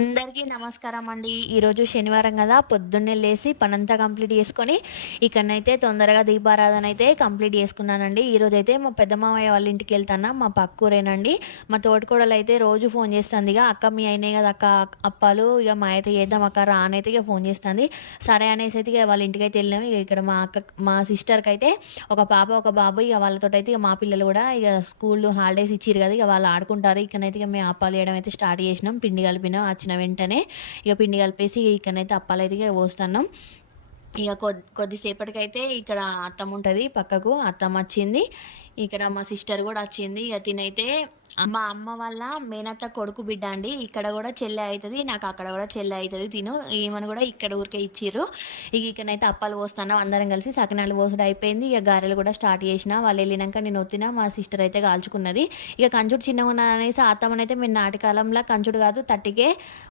అందరికీ నమస్కారం అండి. ఈరోజు శనివారం కదా పొద్దున్నే లేచి పనంతా కంప్లీట్ చేసుకొని ఇక్కడనైతే తొందరగా దీపారాధన అయితే కంప్లీట్ చేసుకున్నానండి. ఈరోజు అయితే మా పెద్ద మామయ్య వాళ్ళ ఇంటికి వెళ్తానా మా పక్కూరేనండి మా తోటికోడలు అయితే రోజు ఫోన్ చేస్తుంది ఇక అక్క మీ అయినాయి కదా అక్క అప్పాలు ఇక మా అయితే చేద్దాం అక్క రానైతే ఇక ఫోన్ చేస్తుంది. సరే అనేసి అయితే ఇక వాళ్ళ ఇంటికి అయితే వెళ్ళాము. ఇక ఇక్కడ మా అక్క మా సిస్టర్కి అయితే ఒక పాప ఒక బాబు ఇక వాళ్ళతో అయితే ఇక మా పిల్లలు కూడా ఇక స్కూల్ హాలిడేస్ ఇచ్చారు కదా ఇక వాళ్ళు ఆడుకుంటారు. ఇక్కడైతే ఇక మేము అప్పాలు వేయడం అయితే స్టార్ట్ చేసినాం. పిండి కలిపినాం వచ్చిన. వెంటనే ఇక పిండి కలిపేసి ఇక్కడనైతే అప్పాలైతే పోస్తున్నాం. ఇక కొద్ది కొద్దిసేపటికైతే ఇక్కడ అత్తమ్మ ఉంటుంది పక్కకు. అత్తమ్మ వచ్చింది. ఇక్కడ మా సిస్టర్ కూడా వచ్చింది. ఇక తినైతే మా అమ్మ వాళ్ళ మేనత్త కొడుకు బిడ్డ అండి. ఇక్కడ కూడా చెల్లె అవుతుంది నాకు అక్కడ కూడా చెల్లె అవుతుంది తిను. ఏమని కూడా ఇక్కడ ఊరికే ఇచ్చిర్రు. ఇక ఇక్కడనైతే అప్పాలు పోస్తాను అందరం కలిసి సకినాలు పోసుడు అయిపోయింది. ఇక గారెలు కూడా స్టార్ట్ చేసిన. వాళ్ళు వెళ్ళినాక నేను వత్తిన మా సిస్టర్ అయితే కాల్చుకున్నది. ఇక కంచుడు చిన్నగా ఉన్నాననేసి అనేసి అత్తమ్మనైతే మేము నాటికాలంలో కంచుడు కాదు తట్టికే